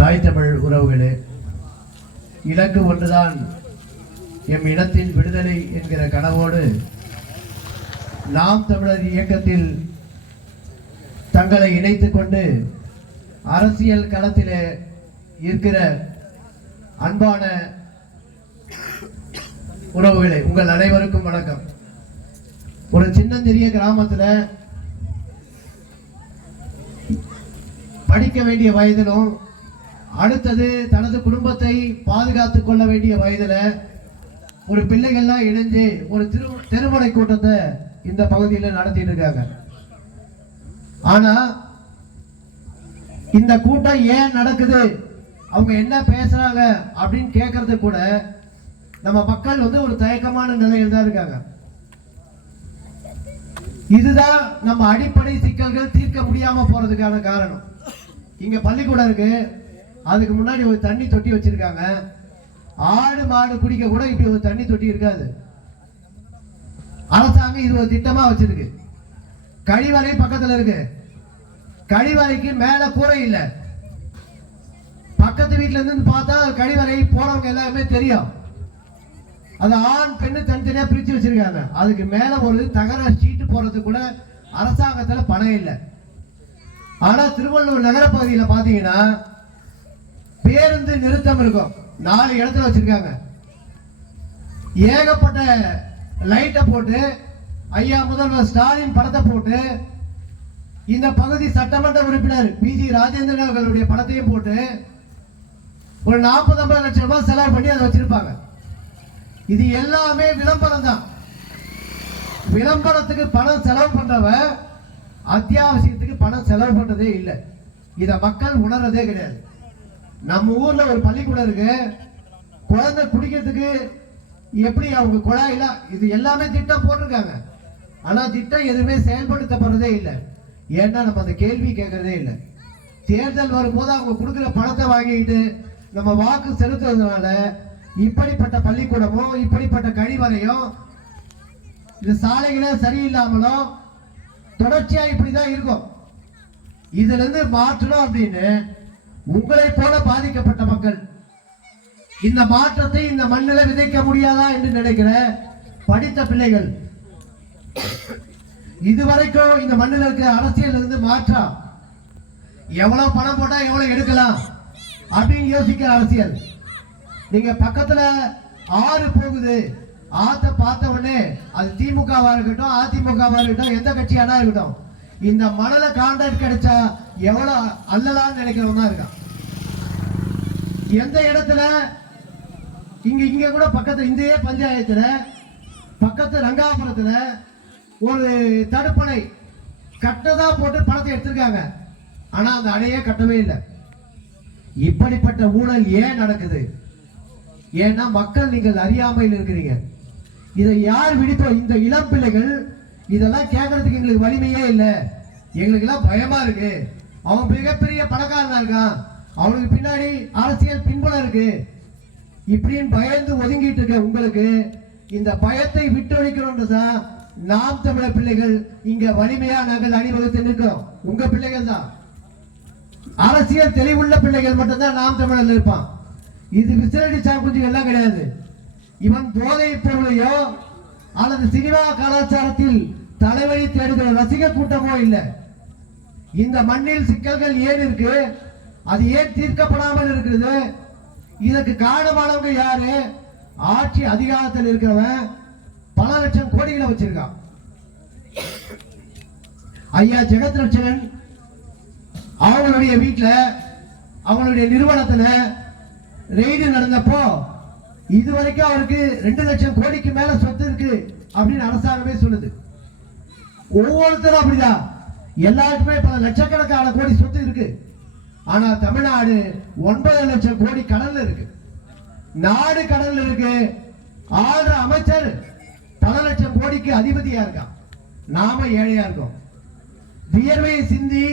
தாய் தமிழ் உறவுகளே, இலக்கு ஒன்றுதான் எம் இனத்தின் விடுதலை என்கிற கனவோடு நாம் தமிழர் இயக்கத்தில் தங்களை இணைத்துக் கொண்டு அரசியல் களத்திலே இருக்கிற அன்பான உறவுகளே, உங்கள் அனைவருக்கும் வணக்கம். ஒரு சின்னஞ்சிறிய கிராமத்தில் படிக்க வேண்டிய வயதிலும் அடுத்தது தனது குடும்பத்தை பாதுகாத்துக் கொள்ள வேண்டிய வயதுல ஒரு பிள்ளைகள்லாம் இணைஞ்சு ஒரு திருமண கூட்டத்தை இந்த பகுதியில் நடத்திட்டு இருக்காங்க. ஆனா இந்த கூட்டம் ஏன் நடக்குது, அவங்க என்ன பேசுறாங்க அப்படின்னு கேட்கறது கூட நம்ம மக்கள் ஒரு தயக்கமான நிலையில் தான் இருக்காங்க. இதுதான் நம்ம அடிப்படை சிக்கல்கள் தீர்க்க முடியாம போறதுக்கான காரணம். இங்க பள்ளிக்கூடம் இருக்கு, அதுக்கு முன்னாடி ஒரு தண்ணி தொட்டி வச்சிருக்காங்க. ஆடு மாடு குடிக்க கூட இப்படி ஒரு தண்ணி தொட்டி இருக்காது. அரசாங்கம் இது ஒரு திட்டமா வச்சிருக்கு. கழிவறை பக்கத்துல இருக்கு, கழிவறைக்கு மேல கூரை இல்லை. பக்கத்து வீட்டுல இருந்து பார்த்தா கழிவறை போறவங்க எல்லாருமே தெரியும். அது ஆண் பெண்ணு தனித்தனியா பிரிச்சு வச்சிருக்காங்க. அதுக்கு மேல ஒரு தகர சீட்டு போறதுக்கு கூட அரசாங்கத்துல பணம் இல்லை. ஆனா திருவள்ளூர் நகர பகுதியில பாத்தீங்கன்னா பேருந்து நிறுத்தம் இருக்கும், 4 இடத்துல வச்சிருக்காங்க. ஏகப்பட்ட லைட்டை போட்டு ஐயா முதல்வர் ஸ்டாலின் படத்தை போட்டு இந்த பகுதி சட்டமன்ற உறுப்பினர் பிஜி ராஜேந்திரன் அவர்களுடைய படத்தையும் போட்டு ஒரு 40-50 லட்சம் ரூபாய் செலவு பண்ணி அதை வச்சிருப்பாங்க. இது எல்லாமே விளம்பரம் தான். விளம்பரத்துக்கு பணம் செலவு பண்றவ அத்தியாவசியத்துக்கு பணம் செலவு பண்றதே இல்லை. இத மக்கள் உணர்றதே கிடையாது. நம்ம ஊர்ல ஒரு பள்ளிக்கூடம் இருக்கு, குழந்தை குடிக்கிறதுக்கு எப்படி அவங்க குழாயில இது எல்லாமே திட்டம் போட்டிருக்காங்க. ஆனா திட்டம் எதுவுமே செயல்படுத்தப்படுறதே இல்லை. ஏன்னா நம்ம அந்த கேள்வி கேட்கறதே இல்லை. தேர்தல் வரும்போது அவங்க கொடுக்குற பணத்தை வாங்கிட்டு நம்ம வாக்கு செலுத்துறதுனால இப்படிப்பட்ட பள்ளிக்கூடமும் இப்படிப்பட்ட கழிவறையும் இந்த சாலைகளே சரியில்லாமலும் தொடர்ச்சியா இப்படிதான் இருக்கும். இதுல இருந்து மாற்றணும் அப்படின்னு உங்களை போல பாதிக்கப்பட்ட மக்கள் இந்த மாற்றத்தை இந்த மண்ணில விதைக்க முடியாதா என்று நினைக்கிற படித்த பிள்ளைகள், இதுவரைக்கும் இந்த மண்ணில் இருக்கிற அரசியல் இருந்து மாற்றம் எவ்வளவு பணம் போட்டா எவ்வளவு எடுக்கலாம் அப்படின்னு யோசிக்கிற அரசியல். நீங்க பக்கத்துல ஆறு போகுது, ஆத்த பார்த்த உடனே அது திமுகவா இருக்கட்டும் அதிமுகவா இருக்கட்டும் எந்த கட்சியானா இருக்கட்டும், இந்த மணல கான்ட்ராக்ட் கிடைச்சா எவ்வளவு அல்லலான்னு நினைக்கிறவங்க தான் இருக்கான். எந்த இடத்துல இங்க கூட பக்கத்துல இந்த பஞ்சாயத்துல பக்கத்து ரங்காபுரத்துல ஒரு தடுப்பணை கட்டதா போட்டு பணத்தை எடுத்திருக்காங்க. ஆனா அந்த அணையே கட்டவே இல்லை. இப்படிப்பட்ட ஊழல் ஏன் நடக்குது? ஏன்னா மக்கள் நீங்கள் அறியாமையில் இருக்கிறீங்க. இதை யார் விடுத்தோம்? இந்த இளம் பிள்ளைகள் இதெல்லாம் கேட்கறதுக்கு எங்களுக்கு வலிமையே இல்லை, எங்களுக்கு எல்லாம் பயமா இருக்கு. அவன் மிகப்பெரிய பணக்காரனா இருக்கான், அவனுக்கு பின்னாடி அரசியல் பின்புலம் இருக்கு, இப்படின்னு பயந்து ஒதுங்கிட்டு இருக்க உங்களுக்கு இந்த பயத்தை விட்டொழிக்கணும்ன்றதான் நாம் தமிழர் பிள்ளைகள் இங்க வலிமையா நாங்கள் அணிவகுத்து நிற்கிறோம். உங்க பிள்ளைகள் தான், அரசியல் தெளிவுள்ள பிள்ளைகள் மட்டும்தான் நாம் தமிழர் இருப்பான். இது விசிலடி சாக்குஞ்சிகள் எல்லாம் கிடையாது. இவன் போதை பொருளையோ அல்லது சினிமா கலாச்சாரத்தில் தலைவலி தேடுகிற ரசிகர் கூட்டமோ இல்லை. இந்த மண்ணில் சிக்கல்கள் ஏன் இருக்கு, அது ஏன் தீர்க்கப்படாமல் இருக்கிறது, இதற்கு காரணமானவங்க யாரு? ஆட்சி அதிகாரத்தில் இருக்கிறவன் பல லட்சம் கோடிகளை வச்சிருக்கான். ஐயா ஜெகத் ரட்சகன் அவங்களுடைய வீட்டுல அவங்களுடைய நிறுவனத்துல ரெய்டு நடந்தப்போ இதுவரைக்கும் அவருக்கு 2 லட்சம் கோடிக்கு மேல சொத்து இருக்கு அப்படின்னு அரசாங்கமே சொல்லுது. ஒவ்வொருத்தரும் அப்படிதான், எல்லாருக்குமே பல லட்சக்கணக்கான கோடி சொத்து இருக்கு. ஆனா தமிழ்நாடு 9 லட்சம் கோடி கடல்ல இருக்கு. நாடு கடல்ல இருக்கு. ஆறு அமைச்சர் பல லட்சம் கோடிக்கு அதிபதியா இருக்கான். நாம ஏழையா இருக்கோம். வியர்வையை சிந்தி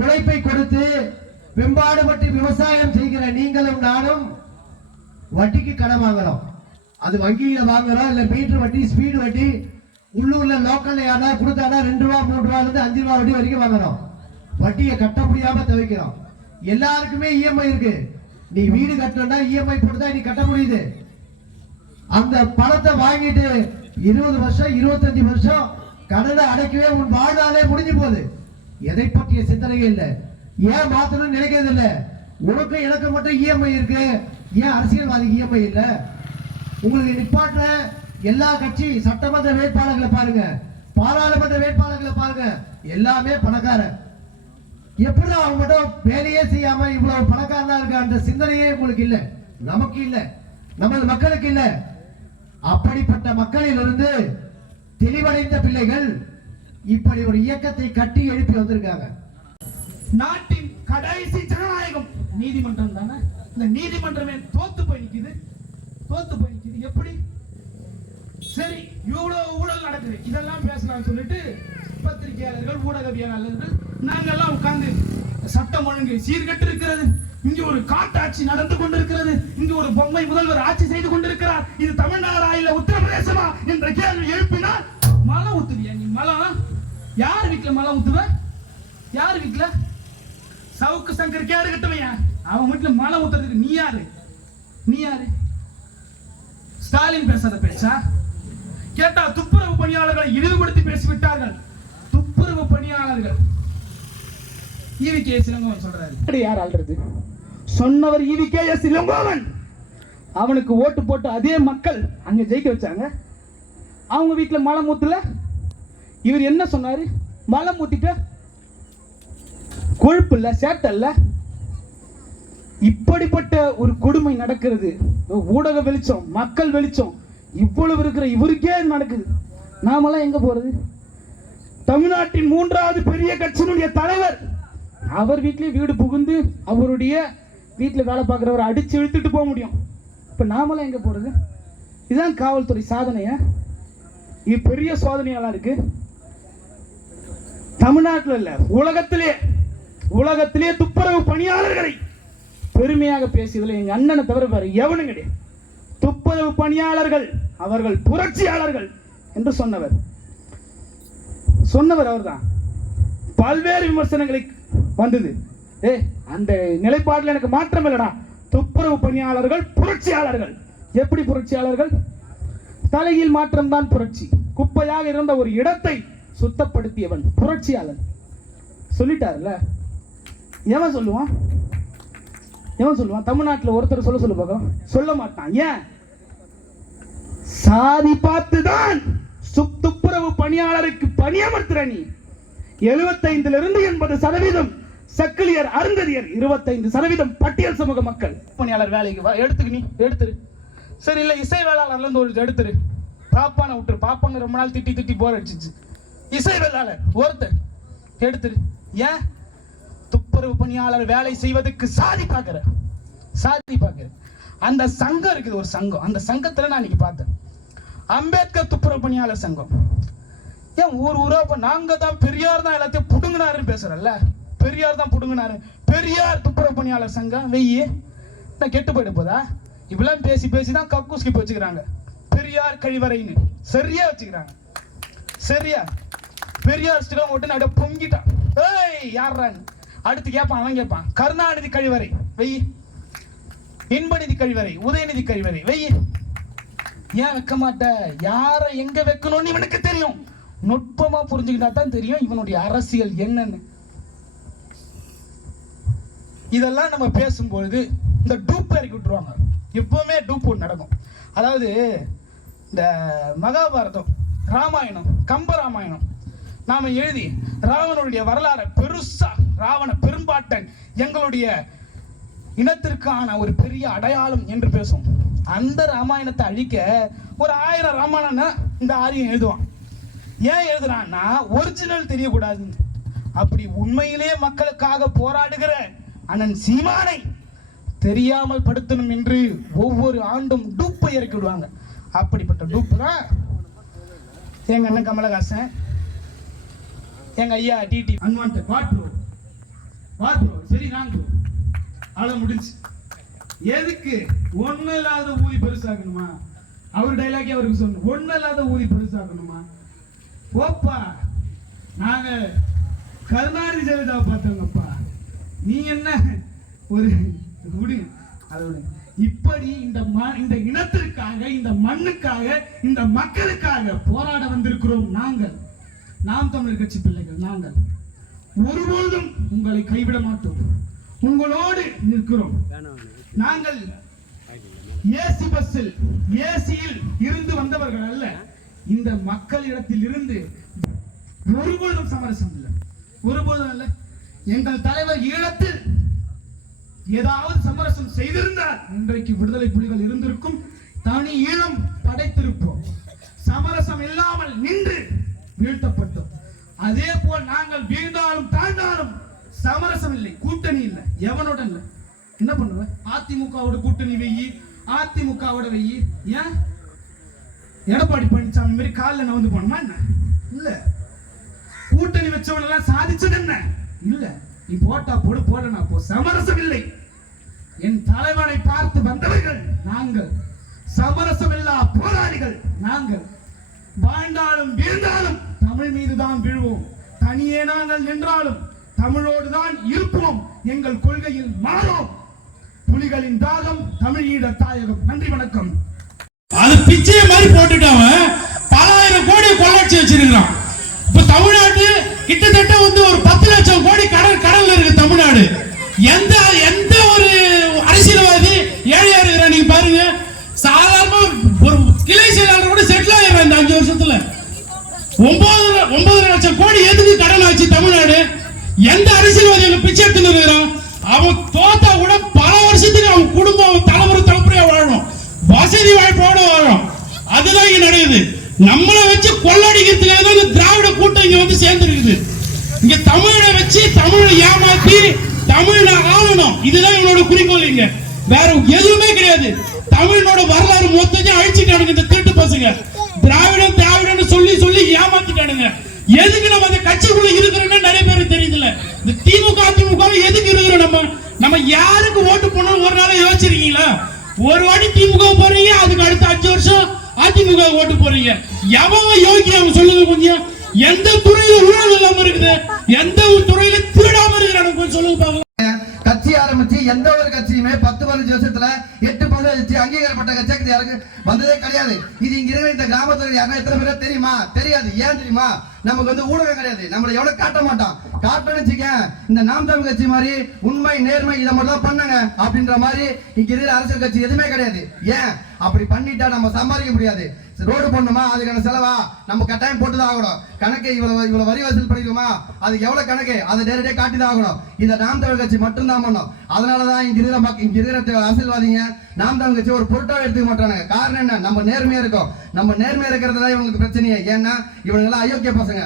உழைப்பை கொடுத்து வெம்பாடுபட்டு விவசாயம் செய்கிற நீங்களும் நானும் வட்டிக்கு கடன் வாங்குறோம். அது வங்கியில வாங்குறோம், இல்ல மீட்டர் வட்டி, ஸ்பீடு வட்டி, உள்ளூர்ல லோக்கல்ல யாராவது கொடுத்தானா 2 ரூபா 3 ரூபாயிலிருந்து 5 ரூபா வட்டி வரைக்கும் வாங்குறோம். வட்டியை கட்ட முடியாம தவிக்கிறோம். எல்லாருக்குமே இஎம்ஐ இருக்கு. நீ வீடு கட்டணும்னா இஎம்ஐ போட்டுதான் நீ கட்ட முடியுது. அந்த பணத்தை வாங்கிட்டு 20 வருஷம் 25 வருஷம் கடனை அடைக்கவே உன் வாழ்நாளே முடிஞ்சு போகுது. எதை பற்றிய சிந்தனையே இல்லை. ஏன் மாத்தணும்னு நினைக்கிறது இல்லை. உனக்கு எனக்கு மட்டும் இஎம்ஐ இருக்கு, ஏன் அரசியல்வாதிக்கு இஎம்ஐ இல்லை? உங்களுக்கு நிப்பாட்ட எல்லா கட்சி சட்டமன்ற வேட்பாளர்களை பாருங்க, பாராளுமன்ற வேட்பாளர்களை பாருங்க, எல்லாமே பணக்காரன். எப்படி அவங்க மட்டும் வேலையே செய்யாம இவ்வளவு பணக்காரனா இருக்க அந்த சிந்தனையே உங்களுக்கு இல்லை, நமக்கு இல்லை, நமது மக்களுக்கு இல்லை. அப்படிப்பட்ட மக்களிலிருந்து தெளிவடைந்த பிள்ளைகள் இப்படி ஒரு இயக்கத்தை கட்டி எழுப்பி வந்திருக்காங்க. நாட்டின் கடைசி ஜனநாயகம் நீதிமன்றம் தானே. இந்த நீதிமன்றமே தோத்து போய் நிக்குது. எப்படி சரி இவ்வளவு ஊழல் நடக்குது, இதெல்லாம் பேசலாம்னு சொல்லிட்டு பத்திரிகையாளர்கள் ஊடகவியலாளர்கள் நாங்கெல்லாம் உட்கார்ந்து சட்டம் ஒழுங்கு சீர்கட்டு இருக்கிறது, இங்கு ஒரு காட்டாட்சி நடந்து கொண்டிருக்கிறது, இங்கு ஒரு பொம்மை முதல்வர் ஆட்சி செய்து கொண்டிருக்கிறார், இது தமிழ்நாடா இல்ல உத்தரப்பிரதேசமா என்ற கேள்வி எழுப்பினால் மலம் ஊத்துவியா நீ? மலம் யார் வீட்டுல மலம் ஊத்துவ? யார் வீட்டுல? சவுக்கு சங்கர் கேடு கட்டுவையா? அவன் வீட்டுல மலம் ஊத்துறதுக்கு நீ யாரு? ஸ்டாலின் பேசாத பேச்சா? கேட்டா துப்புரவு பணியாளர்களை இழிவுபடுத்தி பேசிவிட்டார்கள். துப்புரவு பணியாளர்கள் ஈவிகேஎஸ் இளங்கோவன் சொல்றாரு. யார் ஆள்றது? சொன்னவர் ஈவிகேஎஸ் இளங்கோவன். அவனுக்கு ஓட்டு போட்டு அதே மக்கள் அங்க ஜெயிக்க வச்சாங்க. அவங்க வீட்டுல மலம் ஊத்துல இவர் என்ன சொன்னாரு? மலம் ஊத்திட்ட கொழுப்பு இல்ல, சேட்டை இல்ல. இப்படிப்பட்ட ஒரு கொடுமை நடக்கிறது. ஊடக வெளிச்சம், மக்கள் வெளிச்சம் இவ்வளவு இருக்கிற இவருக்கே நடக்குது. நாமெல்லாம் எங்க போறது? தமிழ்நாட்டின் 3வது பெரிய கட்சியினுடைய தலைவர் அவர் வீட்டிலே வீடு புகுந்து அவருடைய வீட்டில் வேலை பார்க்குறவரை அடிச்சு இழுத்துட்டு போக முடியும். இப்ப நாமெல்லாம் எங்க போறது? இதுதான் காவல்துறை சாதனையா? இது பெரிய சோதனையாலாம் இருக்கு. தமிழ்நாட்டில் இல்ல, உலகத்திலே துப்புரவு பணியாளர்களை பெருமையாக பேசியதில் எங்க அண்ணனை தவிர வேற எவனும் கிடையாது. துப்புரவு பணியாளர்கள் அவர்கள் புரட்சியாளர்கள் என்று சொன்னவர் அவர்தான். பல்வேறு விமர்சனங்களை வந்தது. அந்த நிலைப்பாட்டில் எனக்கு மாற்றம் இல்லடா. துப்புரவு பணியாளர்கள் புரட்சியாளர்கள். எப்படி புரட்சியாளர்கள்? தலையில் மாற்றம் தான் புரட்சி. குப்பையாக இருந்த ஒரு இடத்தை சுத்தப்படுத்தியவன் புரட்சியாளர். சொல்லிட்டார்ல. எவன் சொல்லுவான்? தமிழ்நாட்டில் ஒருத்தர் சொல்ல பார்க்கலாம், சொல்ல மாட்டான். ஏன்? சாதி பார்த்துதான் துப்புரவு பணியாளருக்கு பணியமர்த்துற நீ. 75% 80% சக்கிலியர் அருந்ததியர், 25% பட்டியல் சமூக மக்கள். பணியாளர் வேலைக்கு எடுத்துரு. சரி இல்ல, இசை வேளாளர்ல இருந்து ஒரு எடுத்துரு. பாப்பான விட்டுரு. பாப்பான ரொம்ப நாள் திட்டி போர் அடிச்சிச்சு. இசை வேளாளர் ஒருத்தர் எடுத்துரு. ஏன்? துப்புரவு பணியாளர் வேலை செய்வதற்கு சாதி பார்க்கிற. அந்த சங்கம் இருக்குது, ஒரு சங்கம். அந்த சங்கத்துல நான் இன்னைக்கு பார்த்தேன், அம்பேத்கர் துப்புரவு பணியாளர் சங்கம். ஏன் ஊரா நாங்க தான் பெரியார் தான் எல்லாத்தையும் புடுங்கினாருன்னு பேசுறல்ல? பெரியார் தான் புடுங்கினாரு. பெரியார் துப்புரவு பணியாளர் சங்கம் வெய்யி நான் கெட்டு போயிட்டு போதா? இப்பெல்லாம் பேசிதான் கக்கூஸ்கி வச்சுக்கிறாங்க. பெரியார் கழிவறைன்னு சரியா வச்சுக்கிறாங்க. சரியா பெரியார் ஸ்டிலம் ஓட்டு நட பொங்கிட்டான். யார்றான்னு அடுத்து கேட்பான். அவன் கேட்பான், கருணாநிதி கழிவறை வெய்யி, இன்பநிதி கழிவறை, உதயநிதி கழிவறை வெய்யி. ஏன் வைக்க மாட்ட? யாரை எங்க வைக்கணும்னு இவனுக்கு தெரியும். நுட்பமா புரிஞ்சுக்கிட்டா தான் தெரியும் இவனுடைய அரசியல் என்னன்னு. இதெல்லாம் நம்ம பேசும்பொழுது இந்த டூப் இறக்கி விட்டுருவாங்க. எப்பவுமே டூப் ஒன்று நடக்கும். அதாவது இந்த மகாபாரதம், ராமாயணம், கம்பராமாயணம் நாம எழுதி ராவணனுடைய வரலாறு பெருசா, ராவண பெரும்பாட்டன் எங்களுடைய இனத்திற்கான ஒரு பெரிய அடையாளம் என்று பேசும். அந்த ராமாயணத்தை அழிக்க ஒரு 1000 ராமாயணம் இந்த ஆரியம் எழுதுவான். ஏன் எழுதுறான்னா ஒரிஜினல் தெரியக்கூடாது. அப்படி உண்மையிலே மக்களுக்காக போராடுகிற அண்ணன் சீமானை தெரியாமல் படுத்தணும் என்று ஒவ்வொரு ஆண்டும் டூப்பை இறக்கி விடுவாங்க. அப்படிப்பட்ட டூப்பு தான் எங்க அண்ணன் கமலஹாசன், எங்க ஐயா டிடி அன்வான்ட் வாட் ப்ரோ சரி நாங்க அவ்வளவு முடிஞ்சு. எதுக்கு? ஒண்ணு இல்லாத ஊதி பெருசாக்கணுமா? அவர் டைலாக்கே அவருக்கு சொன்ன, ஒண்ணு இல்லாத ஊதி பெருசாக்கணுமா? ஓப்பா, நாங்க கருணாநிதி ஜெயலலிதாவை பார்த்தவங்கப்பா. நீ என்ன ஒரு விடுங்க அதை விடுங்க. இப்படி இந்த இனத்திற்காக, இந்த மண்ணுக்காக, இந்த மக்களுக்காக போராட வந்திருக்கிறோம் நாங்கள், நாம் தமிழர் கட்சி பிள்ளைகள். நாங்கள் ஒருபோதும் உங்களை கைவிட மாட்டோம், உங்களோடு நிற்கிறோம். நாங்கள் ஏசி பஸ்ஸில் ஏசியில் இருந்து வந்தவர்கள் அல்ல. இந்த மக்களிடத்தில் இருந்து ஒருபோதும் சமரசம் இல்லை, ஒருபோதும் அல்ல. எங்கள் தலைவர் ஈழத்தில் ஏதாவது சமரசம் செய்திருந்தால் இன்றைக்கு விடுதலை புலிகள் இருந்திருக்கும், தனி ஈழம் படைத்திருப்போம். சமரசம் இல்லாமல் நின்று வீழ்த்தப்பட்டோம். அதே போல் நாங்கள் வீழ்ந்தாலும் தாண்டாலும் சமரசம் இல்லை, கூட்டணி இல்லை, எவனோட இல்லை. என்ன பண்ணுவ? அதிமுகவோட கூட்டணி வெயி, அதிமுகவோட வெயி. ஏன் எடப்பாடி பழனிசாமி மாதிரி காலில் நவந்து போனோமா என்ன? இல்ல. கூட்டணி வச்சவன் எல்லாம் சாதிச்சது என்ன? இல்ல. நீ போட்டா போடு, போடனா போ. சமரசம் இல்லை. என் தலைவனை பார்த்து வந்தவர்கள் நாங்கள், சமரசம் இல்லா போராளிகள் நாங்கள். வாழ்ந்தாலும் வீழ்ந்தாலும் தமிழ் மீதுதான் வீழ்வோம். தனியே நாங்கள் நின்றாலும் தமிழோடு தான் இருப்போம். எங்கள் கொள்கையில் மாறோம். புலிகளின் தாகம், தமிழீழ தாயகம். நன்றி, வணக்கம். அது பிச்சைய மாதிரி போட்டுட்டாவ பல ஆயிரம் கோடி கொள்ளாட்சி வச்சிருக்கான். இப்ப தமிழ்நாட்டு கிட்டத்தட்ட ஒரு 10 லட்சம் கோடி கடல்ல இருக்கு தமிழ்நாடு. எந்த ஒரு அரசியல்வாதி ஏழையா இருக்கிற நீங்க பாருங்க. சாதாரண ஒரு கிளை செயலாளர் கூட செட்டில் ஆயிடுறான் இந்த 5 வருஷத்துல. 9 லட்சம் கோடி எதுக்கு கடன் ஆச்சு தமிழ்நாடு? எந்த அரசியல்வாதி பிச்சை எடுத்துன்னு இருக்கிறான்? அவன் தோத்தா கூட பல வருஷத்துக்கு அவன் குடும்பம் தலைமுறையா வாழணும், வசதி வாய்ப்போட வாழும். அதுதான் இங்க நடக்குது. நம்மளை வச்சு கொள்ளடிக்கிறதுக்காக தான் இந்த திராவிட கூட்டம் இங்க வந்து சேர்ந்து இருக்குது. இங்க தமிழை வச்சு தமிழை ஏமாத்தி தமிழை ஆளணும், இதுதான் இவனோட குறிக்கோள். இங்க வேற எதுவுமே கிடையாது. தமிழனோட வரலாறு மொத்தத்தையும் அழிச்சுட்டானுங்க இந்த திருட்டு பசங்க. திராவிடம் சொல்லி ஏமாத்திட்டானுங்க. எதுக்கு நம்ம அந்த கட்சிக்குள்ள இருக்கிறோம்னா நிறைய பேருக்கு தெரியுதுல்ல. இந்த திமுக அதிமுக எதுக்கு இருக்கிறோம்? நம்ம யாருக்கு ஓட்டு போடணும் ஒரு நாள் யோசிச்சிருக்கீங்களா? ஒரு வாட்டி திமுக போறீங்க, அதுக்கு அடுத்த 5 வருஷம் அதிமுக ஓட்டு போறீங்க. எவன் யோகியா சொல்லுங்க கொஞ்சம். எந்த துறையில ஊழல் இல்லாம இருக்குது, எந்த துறையில திருடாம இருக்கிறான்னு கொஞ்சம் சொல்லுங்க பாக்கலாம். கட்சி ஆரம்பிச்சு எந்த ஒரு கட்சியுமே 10-15 வருஷத்துல 8% அங்கீகாரப்பட்ட கட்சிக்கு யாருக்கு வந்ததே கிடையாது. இது இங்க இருக்கிற இந்த கிராமத்துல யாரும் எத்தனை பேர் தெரியுமா? தெரியாது. ஏன் தெரியுமா? நமக்கு ஊடகம் கிடையாது. நம்மள எவ்வளவு காட்ட மாட்டான். காட்டணும்னு வச்சுக்க, இந்த நாம் தமிழ் கட்சி மாதிரி உண்மை நேர்மை இதை மட்டும் தான் பண்ணுங்க அப்படின்ற மாதிரி இங்க இருக்கிற அரசியல் கட்சி எதுவுமே கிடையாது. ஏன் அப்படி பண்ணிட்டா நம்ம சம்பாதிக்க முடியாது. ரோடு போடணுமா, அதுக்கான செலவா நம்ம கட்டாயம் போட்டுதான் ஆகணும். கணக்கு இவ்வளவு வரி வசூல் பண்ணிக்கணுமா, அதுக்கு எவ்வளவு கணக்கு அதை நேரடியாக காட்டிதான் ஆகணும். இந்த நாம் தமிழ் கட்சி மட்டும்தான் பண்ணும். அதனாலதான் இங்க இருக்கிற அரசியல்வாதிங்க நாம் தமிழ் கட்சி ஒரு பொருட்டாக எடுத்துக்க மாட்டானுங்க. காரணம் என்ன? நம்ம நேர்மையா இருக்கோம். நம்ம நேர்மையா இருக்கிறது தான் இவங்களுக்கு பிரச்சனையே. ஏன்னா இவங்க எல்லாம் அயோக்கிய பசங்க.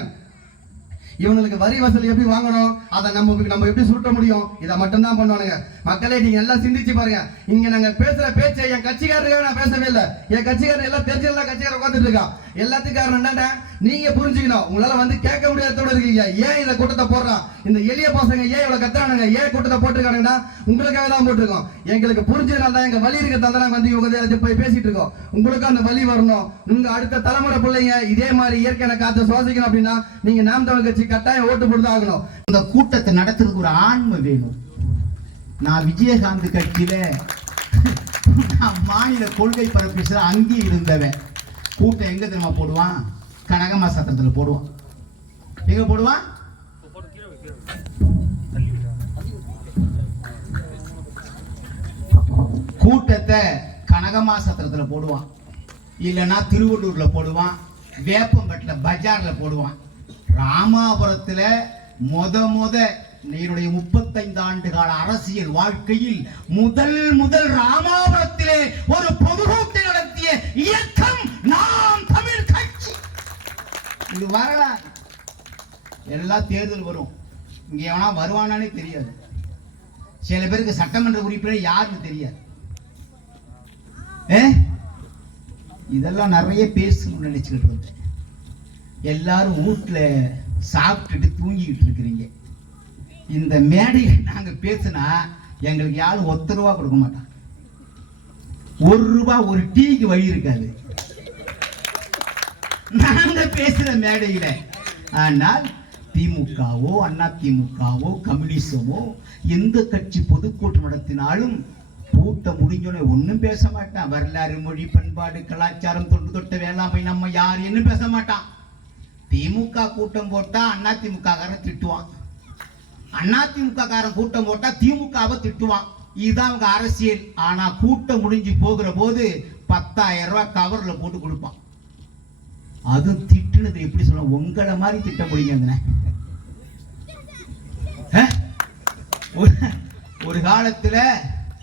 இவங்களுக்கு வரி வசூல் எப்படி வாங்கணும், அதை நம்ம எப்படி சுருட்ட முடியும், இதை மட்டும் தான் பண்ணுவானுங்க. மக்களே நீங்க எல்லாம் சிந்திச்சு பாருங்க. இங்க நாங்க பேசுற பேச்சை என் கட்சிக்காரர்கள் நான் பேசவே இல்லை. என் கட்சிக்காரன் எல்லாம் தெரிஞ்செல்லாம் கட்சிக்காரர் உட்காந்துட்டு இருக்கான். எல்லாத்துக்கும் காரணம் என்னன்னா நீங்க புரிஞ்சுக்கணும். உங்களால கேட்க முடியாதோட இருக்கீங்க. ஏன் இந்த கூட்டத்தை போடுறான்? இந்த எளிய பசங்க ஏன் இவ்வளவு கத்துறானுங்க? ஏன் கூட்டத்தை போட்டுருக்கானுங்கன்னா உங்களுக்காக தான் போட்டிருக்கோம். எங்களுக்கு புரிஞ்சதுனால தான், எங்க வலி இருக்கிறதால நாங்க இவங்க போய் பேசிட்டு இருக்கோம். உங்களுக்கு அந்த வலி வரணும். உங்க அடுத்த தலைமுறை பிள்ளைங்க இதே மாதிரி இயற்கையான காற்றை சுவாசிக்கணும் அப்படின்னா நீங்க நாம் தமிழ் கட்சி கட்டாயம் ஓட்டு போட்டு ஆகணும். இந்த கூட்டத்தை நடத்துறதுக்கு ஒரு ஆண்மை வேணும். நான் விஜயகாந்த் கட்சியில மாநில கொள்கை பரப்பிச்சு அங்கே இருந்தவன். கூட்டம் எங்க தெரியுமா போடுவான்? கனகம்மா சத்திரத்தில் போடுவான். எங்க போடுவான்? கூட்டத்தை கனகம்மா சத்திரத்தில் போடுவான், இல்லைன்னா திருவள்ளூர்ல போடுவான், வேப்பம்பட்டில பஜார்ல போடுவான். ராமாபுரத்துல முத என்னுடைய 35 ஆண்டு கால அரசியல் வாழ்க்கையில் முதல் ராமாபுரத்திலே ஒரு பொதுக்கூட்டத்தை நடத்திய இயக்கம் நாம் தமிழ் கட்சி. இது வரலாறு. எல்லா தேர்தல் வரும், இங்க எவனா வருவானானே தெரியாது. சில பேருக்கு சட்டமன்ற உறுப்பினர் யாருன்னு தெரியாது. இதெல்லாம் நிறைய பேசணும்னு நினைச்சுக்கிட்டு இருந்தேன். எல்லாரும் வீட்டுல சாப்பிட்டுட்டு தூங்கிக்கிட்டு இருக்கிறீங்க. இந்த மேடையில் நாங்க பேசினா எங்களுக்கு யாரும் 1 ரூபா கொடுக்க மாட்டான். 1 ரூபா ஒரு டீக்கு வழி இருக்காது நாங்க பேசுற மேடையில. ஆனால் திமுகவோ அதிமுகவோ கம்யூனிசமோ எந்த கட்சி பொதுக்கூட்டம் நடத்தினாலும் கூட்டம் முடிஞ்சோட ஒன்றும் பேச மாட்டான். வரலாறு, மொழி, பண்பாடு, கலாச்சாரம், தொண்டு தொட்ட வேளாண்மை நம்ம யார் என்ன பேச மாட்டான். திமுக கூட்டம் போட்டா அதிமுக காரன் திட்டுவான், அதிமுக காரன் கூட்டம் போட்டா திமுகவை திட்டுவான். இதுதான் அவங்க அரசியல். ஆனா கூட்டம் முடிஞ்சு போகிற போது 10,000 ரூபாய் கவர்ல போட்டு கொடுப்பான். அது திட்டுனது எப்படி சொல்ல, உங்களை மாதிரி திட்ட முடியுங்க. ஒரு காலத்துல